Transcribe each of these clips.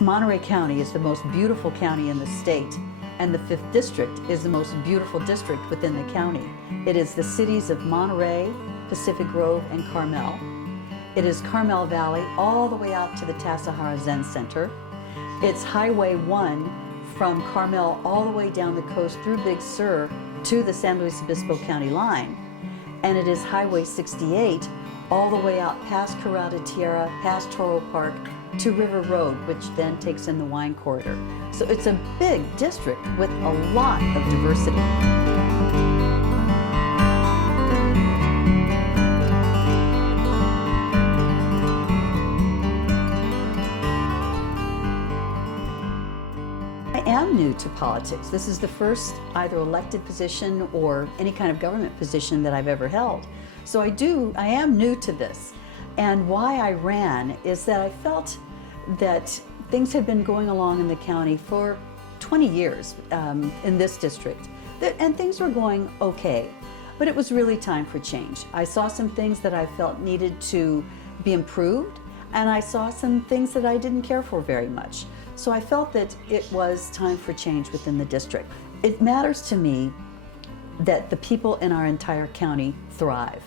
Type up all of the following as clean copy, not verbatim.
Monterey County is the most beautiful county in the state, and the 5th District is the most beautiful district within the county. It is the cities of Monterey, Pacific Grove, and Carmel. It is Carmel Valley all the way out to the Tassajara Zen Center. It's Highway 1 from Carmel all the way down the coast through Big Sur to the San Luis Obispo County line. And it is Highway 68 all the way out past Corral de Tierra, past Toro Park, to River Road, which then takes in the wine corridor. So it's a big district with a lot of diversity. I am new to politics. This is the first either elected position or any kind of government position that I've ever held. So I am new to this. And why I ran is that I felt that things had been going along in the county for 20 years in this district, and things were going okay, but it was really time for change. I saw some things that I felt needed to be improved, and I saw some things that I didn't care for very much. So I felt that it was time for change within the district. It matters to me that the people in our entire county thrive.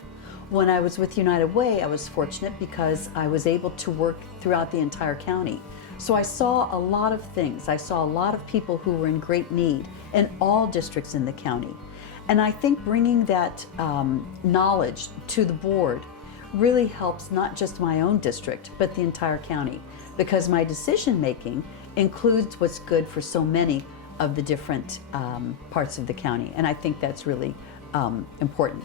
When I was with United Way, I was fortunate because I was able to work throughout the entire county. So I saw a lot of things. I saw a lot of people who were in great need in all districts in the county. And I think bringing that knowledge to the board really helps not just my own district, but the entire county, because my decision making includes what's good for so many of the different parts of the county. And I think that's really important.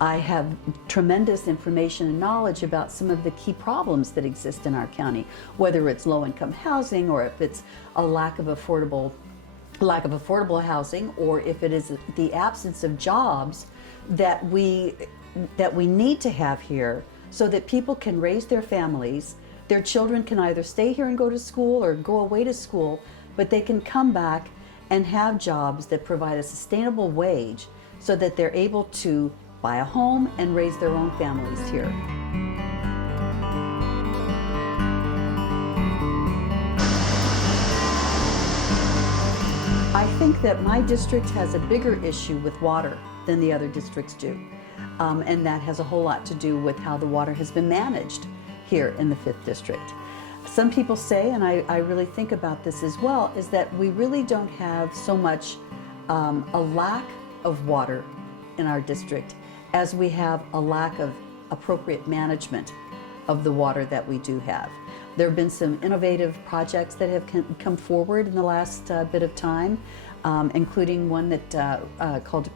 I have tremendous information and knowledge about some of the key problems that exist in our county, whether it's low-income housing, or if it's a lack of affordable housing, or if it is the absence of jobs that we need to have here so that people can raise their families. Their children can either stay here and go to school or go away to school, but they can come back and have jobs that provide a sustainable wage so that they're able to buy a home and raise their own families here. I think that my district has a bigger issue with water than the other districts do. And that has a whole lot to do with how the water has been managed here in the 5th District. Some people say, and I really think about this as well, is that we really don't have so much a lack of water in our district as we have a lack of appropriate management of the water that we do have. There have been some innovative projects that have come forward in the last bit of time, including one that called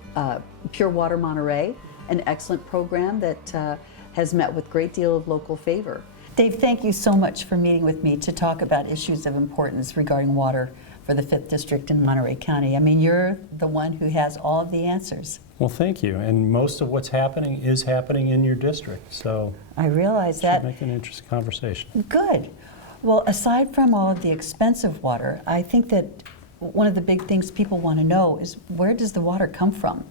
Pure Water Monterey, an excellent program that has met with a great deal of local favor. Dave, thank you so much for meeting with me to talk about issues of importance regarding water for the 5th District in Monterey County. I mean, you're the one who has all of the answers. Well, thank you. And most of what's happening is happening in your district. So I realize that. Should make an interesting conversation. Good. Well, aside from all of the expensive water, I think that one of the big things people want to know is, where does the water come from?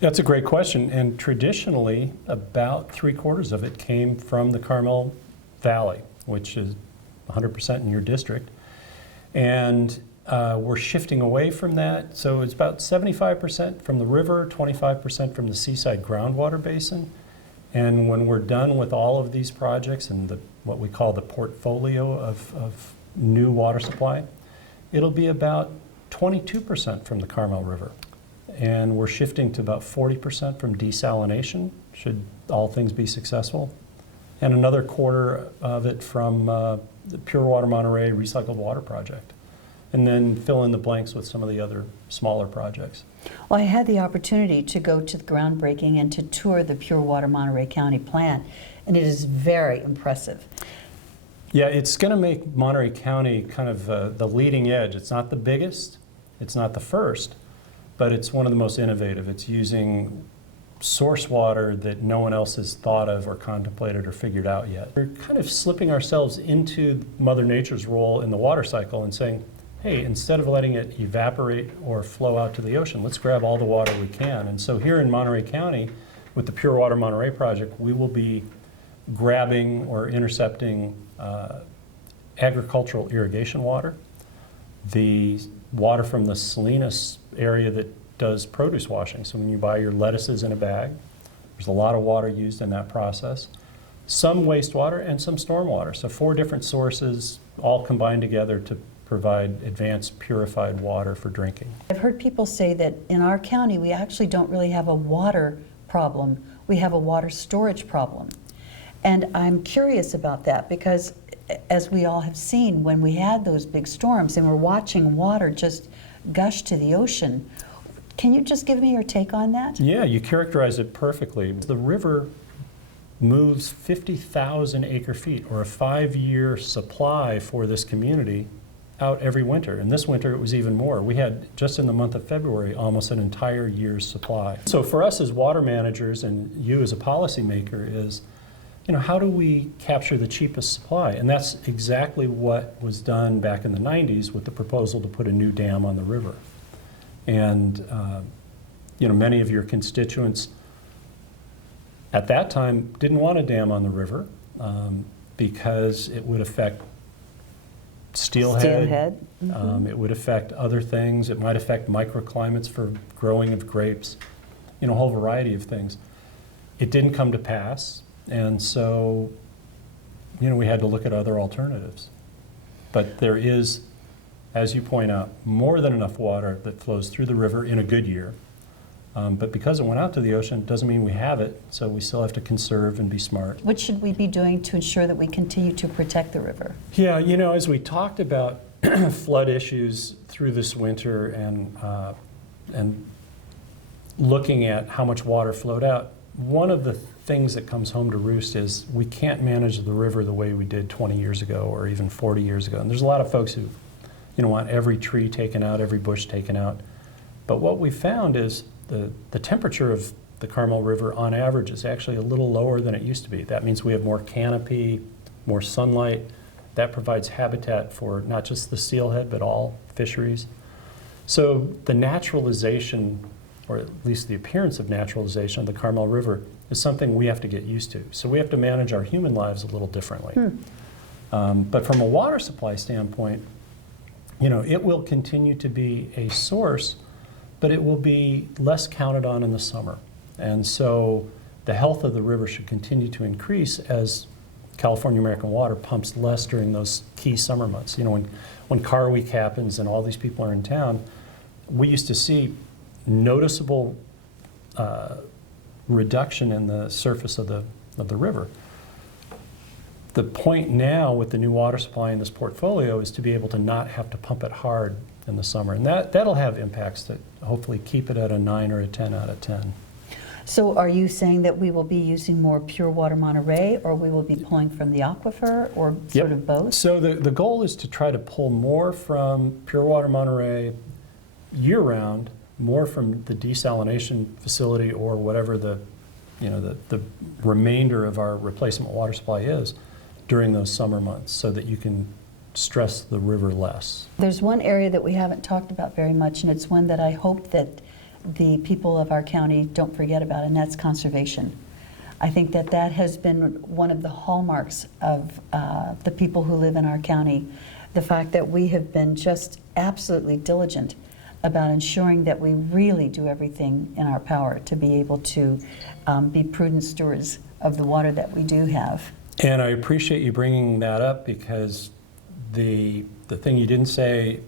That's a great question. And traditionally, about 3/4 of it came from the Carmel Valley, which is 100% in your district. And we're shifting away from that. So it's about 75% from the river, 25% from the seaside groundwater basin. And when we're done with all of these projects and what we call the portfolio of new water supply, it'll be about 22% from the Carmel River. And we're shifting to about 40% from desalination, should all things be successful. And another 1/4 of it from the Pure Water Monterey Recycled Water Project. And then fill in the blanks with some of the other smaller projects. Well, I had the opportunity to go to the groundbreaking and to tour the Pure Water Monterey County plant, and it is very impressive. Yeah, it's going to make Monterey County kind of the leading edge. It's not the biggest, it's not the first, but it's one of the most innovative. It's using source water that no one else has thought of or contemplated or figured out yet. We're kind of slipping ourselves into Mother Nature's role in the water cycle and saying, hey, instead of letting it evaporate or flow out to the ocean, let's grab all the water we can. And so here in Monterey County, with the Pure Water Monterey project, we will be grabbing or intercepting agricultural irrigation water, the water from the Salinas area that does produce washing. So when you buy your lettuces in a bag, there's a lot of water used in that process. Some wastewater and some stormwater. So 4 different sources all combined together to provide advanced purified water for drinking. I've heard people say that in our county we actually don't really have a water problem, we have a water storage problem. And I'm curious about that because as we all have seen, when we had those big storms and we're watching water just gush to the ocean, can you just give me your take on that? Yeah, you characterized it perfectly. The river moves 50,000 acre feet, or a 5-year supply for this community, out every winter. And this winter it was even more. We had, just in the month of February, almost an entire year's supply. So for us as water managers and you as a policymaker is, how do we capture the cheapest supply? And that's exactly what was done back in the 90s with the proposal to put a new dam on the river. And many of your constituents at that time didn't want a dam on the river because it would affect steelhead. It would affect other things. It might affect microclimates for growing of grapes, a whole variety of things. It didn't come to pass, and so we had to look at other alternatives. But there is, as you point out, more than enough water that flows through the river in a good year. But because it went out to the ocean doesn't mean we have it, so we still have to conserve and be smart. What should we be doing to ensure that we continue to protect the river? Yeah, as we talked about flood issues through this winter and looking at how much water flowed out, one of the things that comes home to roost is we can't manage the river the way we did 20 years ago or even 40 years ago. And there's a lot of folks who want every tree taken out, every bush taken out. But what we found is the temperature of the Carmel River on average is actually a little lower than it used to be. That means we have more canopy, more sunlight. That provides habitat for not just the steelhead, but all fisheries. So the naturalization, or at least the appearance of naturalization of the Carmel River is something we have to get used to. So we have to manage our human lives a little differently. But from a water supply standpoint, it will continue to be a source, but it will be less counted on in the summer. And so the health of the river should continue to increase as California American Water pumps less during those key summer months. When Car Week happens and all these people are in town, we used to see noticeable reduction in the surface of the river. The point now with the new water supply in this portfolio is to be able to not have to pump it hard in the summer. And that'll have impacts that hopefully keep it at a 9 or a 10 out of 10. So are you saying that we will be using more pure water Monterey, or we will be pulling from the aquifer, or sort of both? So the goal is to try to pull more from pure water Monterey year-round, more from the desalination facility or whatever the remainder of our replacement water supply is during those summer months, so that you can stress the river less. There's one area that we haven't talked about very much, and it's one that I hope that the people of our county don't forget about, and that's conservation. I think that has been one of the hallmarks of the people who live in our county, the fact that we have been just absolutely diligent about ensuring that we really do everything in our power to be able to be prudent stewards of the water that we do have. And I appreciate you bringing that up, because the thing you didn't say,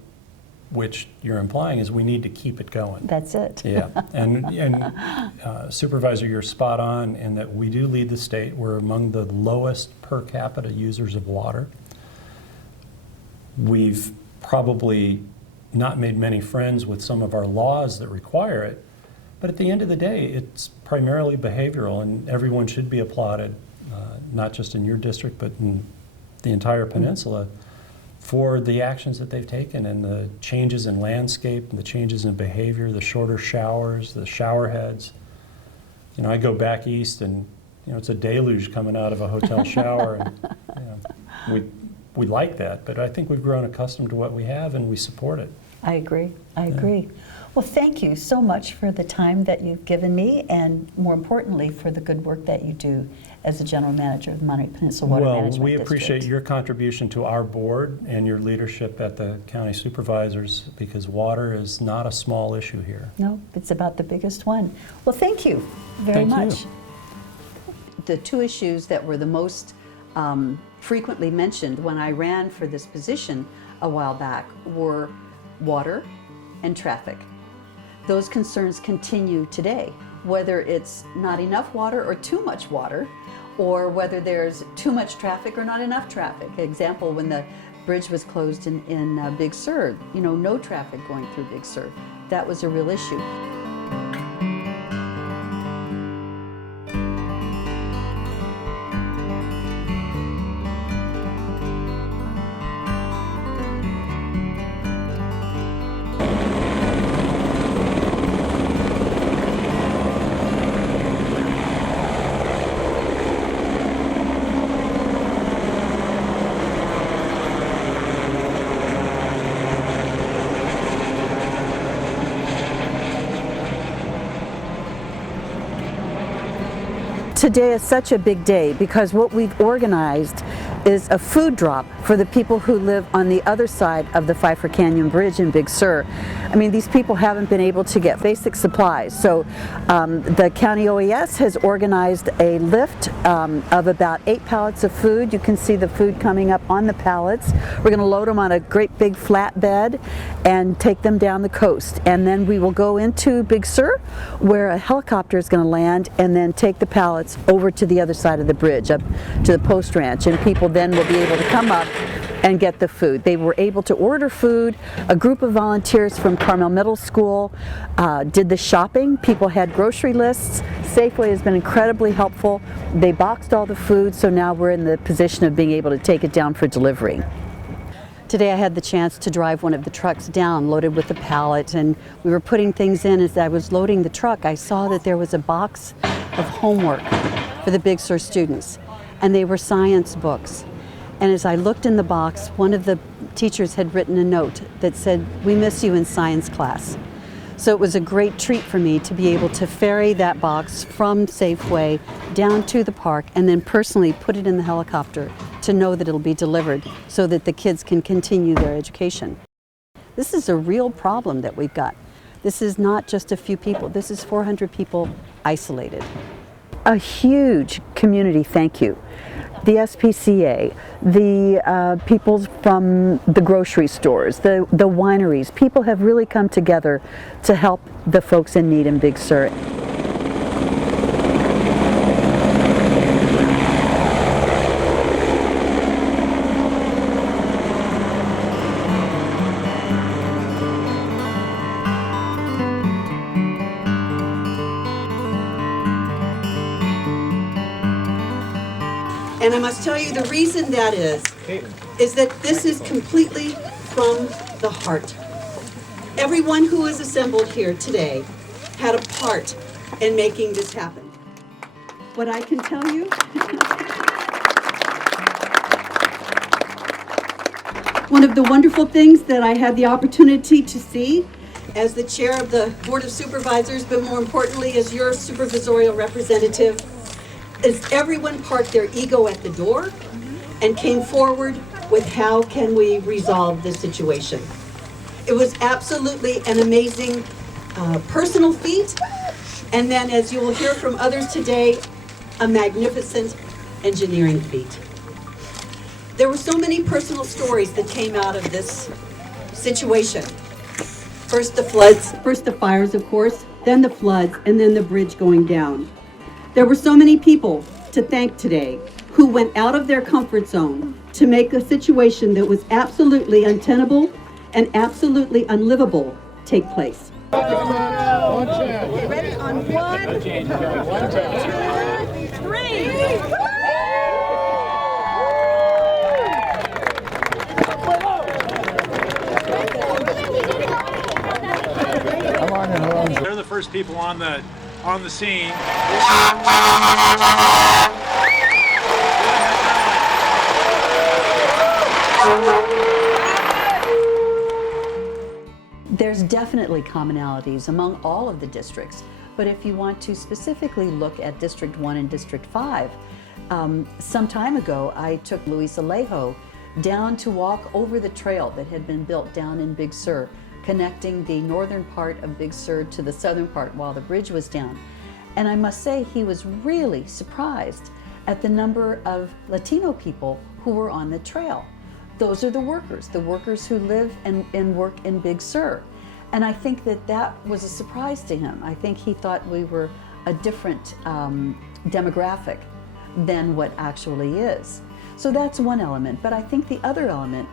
which you're implying, is we need to keep it going. That's it. Yeah, and Supervisor, you're spot on in that we do lead the state. We're among the lowest per capita users of water. We've probably not made many friends with some of our laws that require it, but at the end of the day, it's primarily behavioral, and everyone should be applauded, not just in your district, but in the entire peninsula, for the actions that they've taken and the changes in landscape and the changes in behavior, the shorter showers, the shower heads. I go back east and it's a deluge coming out of a hotel shower, and we like that, but I think we've grown accustomed to what we have and we support it. I agree. I agree. Well, thank you so much for the time that you've given me, and more importantly, for the good work that you do as the general manager of the Monterey Peninsula Water Management Well, we District. appreciate your contribution to our board and your leadership at the county supervisors, because water is not a small issue here. No, it's about the biggest one. Well, thank you very Thank you. much. The two issues that were the most frequently mentioned when I ran for this position a while back were water and traffic. Those concerns continue today, whether it's not enough water or too much water, or whether there's too much traffic or not enough traffic. Example, when the bridge was closed in Big Sur, no traffic going through Big Sur. That was a real issue. Today is such a big day because what we've organized is a food drop for the people who live on the other side of the Pfeiffer Canyon Bridge in Big Sur. I mean, these people haven't been able to get basic supplies. So the county OES has organized a lift of about 8 pallets of food. You can see the food coming up on the pallets. We're going to load them on a great big flatbed and take them down the coast. And then we will go into Big Sur, where a helicopter is going to land, and then take the pallets over to the other side of the bridge, up to the post ranch, and people then will be able to come up and get the food. They were able to order food. A group of volunteers from Carmel Middle School did the shopping. People had grocery lists. Safeway has been incredibly helpful. They boxed all the food, so now we're in the position of being able to take it down for delivery. Today I had the chance to drive one of the trucks down loaded with a pallet, and we were putting things in. As I was loading the truck, I saw that there was a box of homework for the Big Sur students, and they were science books. And as I looked in the box, one of the teachers had written a note that said, "We miss you in science class." So it was a great treat for me to be able to ferry that box from Safeway down to the park and then personally put it in the helicopter to know that it'll be delivered so that the kids can continue their education. This is a real problem that we've got. This is not just a few people. This is 400 people isolated. A huge community thank you. The SPCA, the people from the grocery stores, the wineries, people have really come together to help the folks in need in Big Sur. And I must tell you, the reason that is that this is completely from the heart. Everyone who is assembled here today had a part in making this happen. What I can tell you, one of the wonderful things that I had the opportunity to see as the chair of the Board of Supervisors, but more importantly as your supervisorial representative, is everyone parked their ego at the door and came forward with how can we resolve this situation. It was absolutely an amazing personal feat, and then as you will hear from others today, a magnificent engineering feat. There were so many personal stories that came out of this situation. First the floods, first the fires of course, then the floods, and then the bridge going down. There were so many people to thank today who went out of their comfort zone to make a situation that was absolutely untenable and absolutely unlivable take place. Ready on 1, 2, 3. They're the first people on the scene. There's definitely commonalities among all of the districts, but if you want to specifically look at District 1 and District 5, some time ago I took Luis Alejo down to walk over the trail that had been built down in Big Sur, connecting the northern part of Big Sur to the southern part while the bridge was down. And I must say he was really surprised at the number of Latino people who were on the trail. Those are the workers who live and work in Big Sur. And I think that that was a surprise to him. I think he thought we were a different demographic than what actually is. So that's one element. But I think the other element,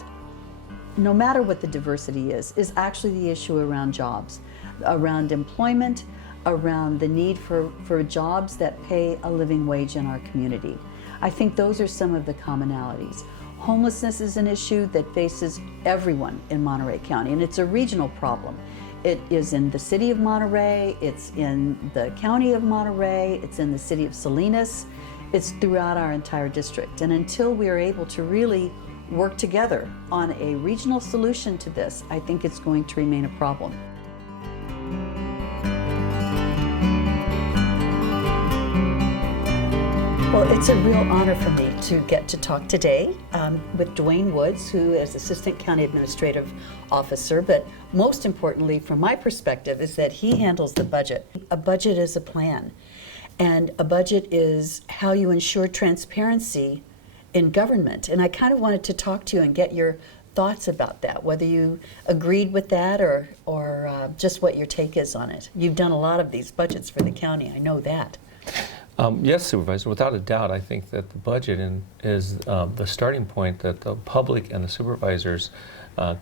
no matter what the diversity is actually the issue around jobs, around employment, around the need for jobs that pay a living wage in our community. I think those are some of the commonalities. Homelessness is an issue that faces everyone in Monterey County, and it's a regional problem. It is in the city of Monterey, it's in the county of Monterey, it's in the city of Salinas, it's throughout our entire district. And until we are able to really work together on a regional solution to this, I think it's going to remain a problem. Well, it's a real honor for me to get to talk today with Dwayne Woods, who is Assistant County Administrative Officer, but most importantly, from my perspective, is that he handles the budget. A budget is a plan, and a budget is how you ensure transparency in government. And I kind of wanted to talk to you and get your thoughts about that, whether you agreed with that or just what your take is on it. You've done a lot of these budgets for the county, I know that. Yes, Supervisor, without a doubt, I think that the budget is the starting point that the public and the supervisors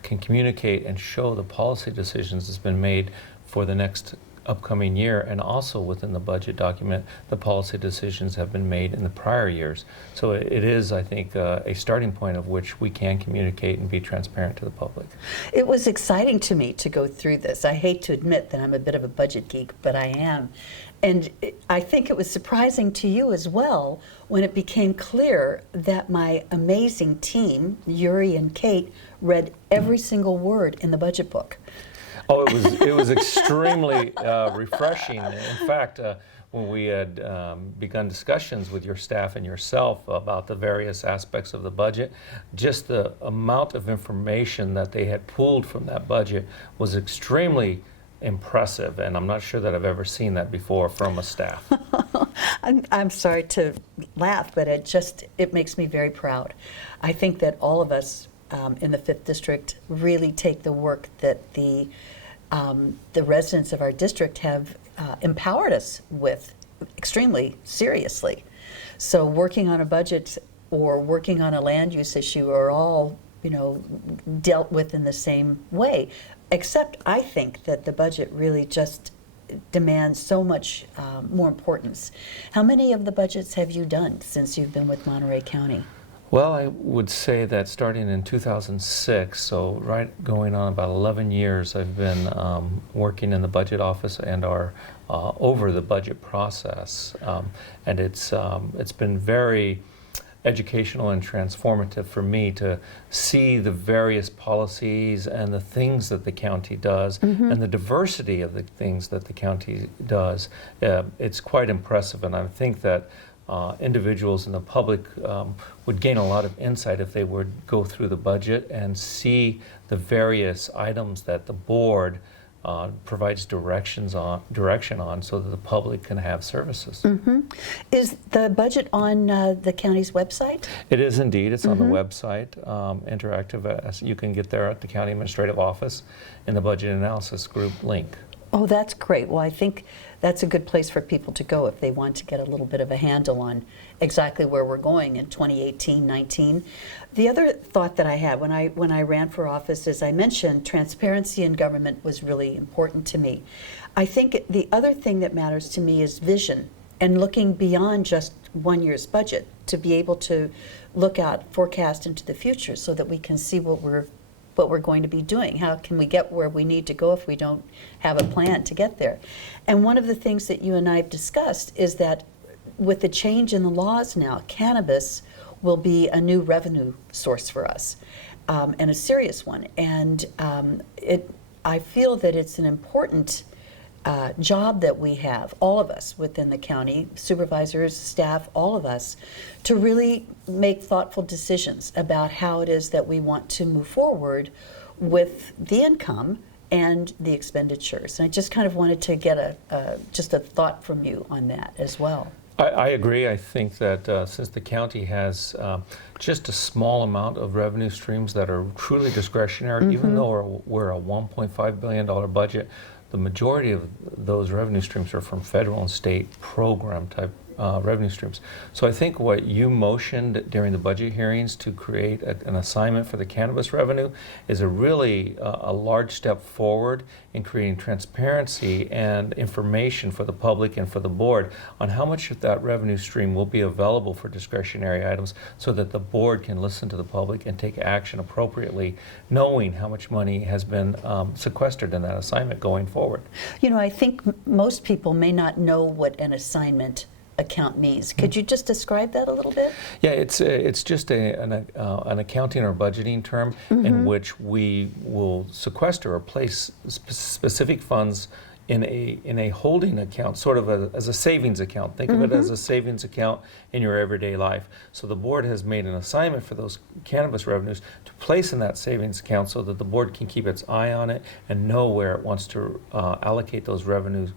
can communicate and show the policy decisions that's been made for the next upcoming year, and also within the budget document, the policy decisions have been made in the prior years. So it is, I think, a starting point of which we can communicate and be transparent to the public. It was exciting to me to go through this. I hate to admit that I'm a bit of a budget geek, but I am. And I think it was surprising to you as well when it became clear that my amazing team, Yuri and Kate, read every single word in the budget book. Oh, it was extremely refreshing. In fact, when we had begun discussions with your staff and yourself about the various aspects of the budget, just the amount of information that they had pulled from that budget was extremely impressive, and I'm not sure that I've ever seen that before from a staff. I'm sorry to laugh, but it makes me very proud. I think that all of us in the 5th District really take the work that the residents of our district have empowered us with extremely seriously. So working on a budget or working on a land use issue are all, dealt with in the same way. Except I think that the budget really just demands so much more importance. How many of the budgets have you done since you've been with Monterey County? Well, I would say that starting in 2006, so right going on about 11 years, I've been working in the budget office and are over the budget process. And it's been very educational and transformative for me to see the various policies and the things that the county does, and the diversity of the things that the county does. It's quite impressive, and I think that individuals in the public would gain a lot of insight if they would go through the budget and see the various items that the board provides direction on so that the public can have services. Is the budget on the county's website? It is indeed. It's on the website, interactive. As you can get there at the County Administrative Office in the Budget Analysis Group link. Oh, that's great. Well, I think that's a good place for people to go if they want to get a little bit of a handle on exactly where we're going in 2018-19. The other thought that I had when I ran for office, as I mentioned, transparency in government was really important to me. I think the other thing that matters to me is vision and looking beyond just one year's budget to be able to look out, forecast into the future so that we can see what we're going to be doing. How can we get where we need to go if we don't have a plan to get there? And one of the things that you and I have discussed is that with the change in the laws now, cannabis will be a new revenue source for us. and a serious one. And I feel that it's an important job that we have, all of us within the county, supervisors, staff, all of us, to really make thoughtful decisions about how it is that we want to move forward with the income and the expenditures. And I just kind of wanted to get just a thought from you on that as well. I agree. I think that since the county has just a small amount of revenue streams that are truly discretionary, even though we're a $1.5 billion budget, the majority of those revenue streams are from federal and state program type revenue streams. So I think what you motioned during the budget hearings to create an assignment for the cannabis revenue is a really a large step forward in creating transparency and information for the public and for the board on how much of that revenue stream will be available for discretionary items, so that the board can listen to the public and take action appropriately, knowing how much money has been sequestered in that assignment going forward. You know, I think most people may not know what an assignment account means. Could you just describe that a little bit? Yeah, it's just an accounting or budgeting term in which we will sequester or place specific funds in a holding account, sort of as a savings account. Think of it as a savings account in your everyday life. So the board has made an assignment for those cannabis revenues to place in that savings account so that the board can keep its eye on it and know where it wants to allocate those revenues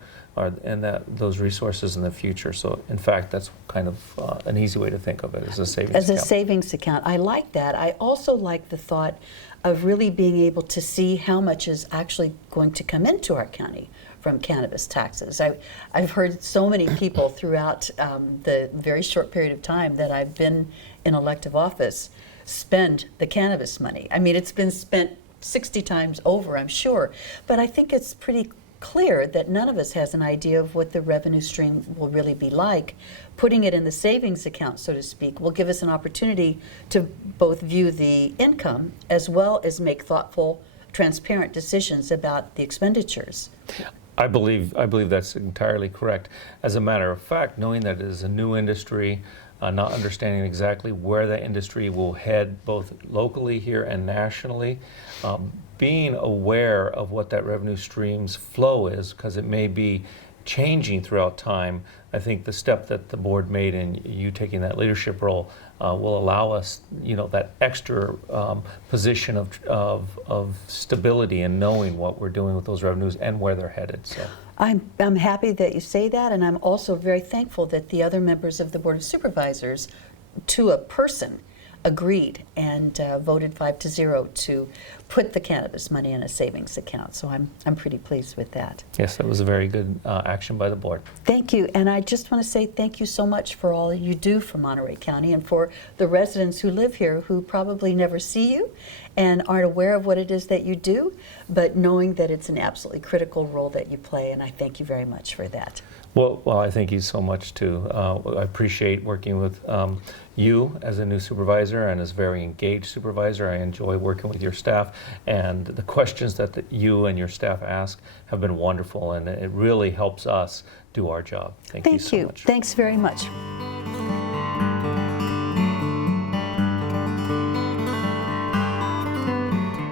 and those resources in the future. So in fact, that's kind of an easy way to think of it, as a savings account. As a savings account. I like that. I also like the thought of really being able to see how much is actually going to come into our county from cannabis taxes. I've heard so many people throughout the very short period of time that I've been in elective office spend the cannabis money. I mean, it's been spent 60 times over, I'm sure, but I think it's pretty clear that none of us has an idea of what the revenue stream will really be like. Putting it in the savings account, so to speak, will give us an opportunity to both view the income as well as make thoughtful, transparent decisions about the expenditures. I believe that's entirely correct. As a matter of fact, knowing that it is a new industry, not understanding exactly where that industry will head both locally here and nationally, being aware of what that revenue stream's flow is, because it may be changing throughout time. I think the step that the board made in you taking that leadership role will allow us, that extra position of stability and knowing what we're doing with those revenues and where they're headed. So I'm happy that you say that, and I'm also very thankful that the other members of the Board of Supervisors, to a person, agreed and voted 5-0 to put the cannabis money in a savings account. So I'm pretty pleased with that. Yes, that was a very good action by the board. Thank you, and I just want to say thank you so much for all you do for Monterey County and for the residents who live here who probably never see you and aren't aware of what it is that you do, but knowing that it's an absolutely critical role that you play, and I thank you very much for that. Well, I thank you so much too. I appreciate working with you as a new supervisor and as a very engaged supervisor. I enjoy working with your staff, and the questions that you and your staff ask have been wonderful, and it really helps us do our job. Thank you so much. Thanks very much.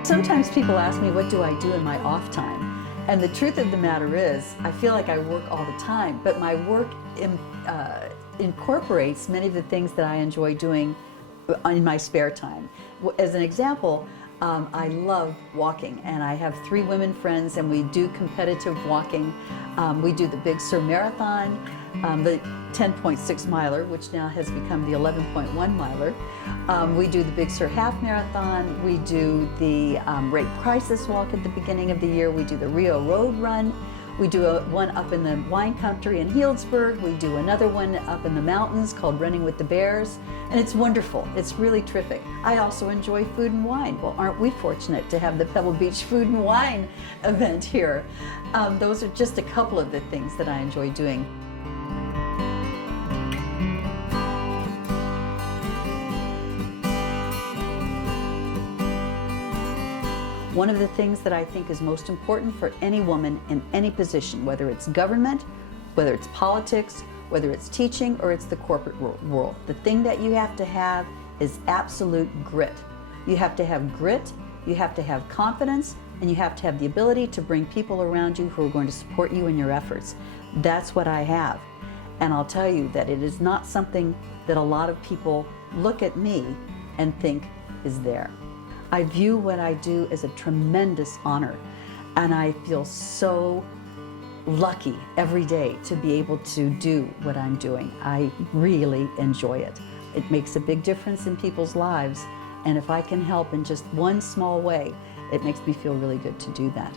Sometimes people ask me, what do I do in my off time? And the truth of the matter is, I feel like I work all the time, but my work incorporates many of the things that I enjoy doing in my spare time. As an example, I love walking, and I have 3 women friends, and we do competitive walking. We do the Big Sur Marathon, the 10.6 miler, which now has become the 11.1 miler. We do the Big Sur Half Marathon. We do the Rape Crisis Walk at the beginning of the year. We do the Rio Road Run. We do one up in the wine country in Healdsburg. We do another one up in the mountains called Running with the Bears. And it's wonderful. It's really terrific. I also enjoy food and wine. Well, aren't we fortunate to have the Pebble Beach Food and Wine event here? Those are just a couple of the things that I enjoy doing. One of the things that I think is most important for any woman in any position, whether it's government, whether it's politics, whether it's teaching, or it's the corporate world, the thing that you have to have is absolute grit. You have to have grit, you have to have confidence, and you have to have the ability to bring people around you who are going to support you in your efforts. That's what I have. And I'll tell you that it is not something that a lot of people look at me and think is there. I view what I do as a tremendous honor, and I feel so lucky every day to be able to do what I'm doing. I really enjoy it. It makes a big difference in people's lives, and if I can help in just one small way, it makes me feel really good to do that.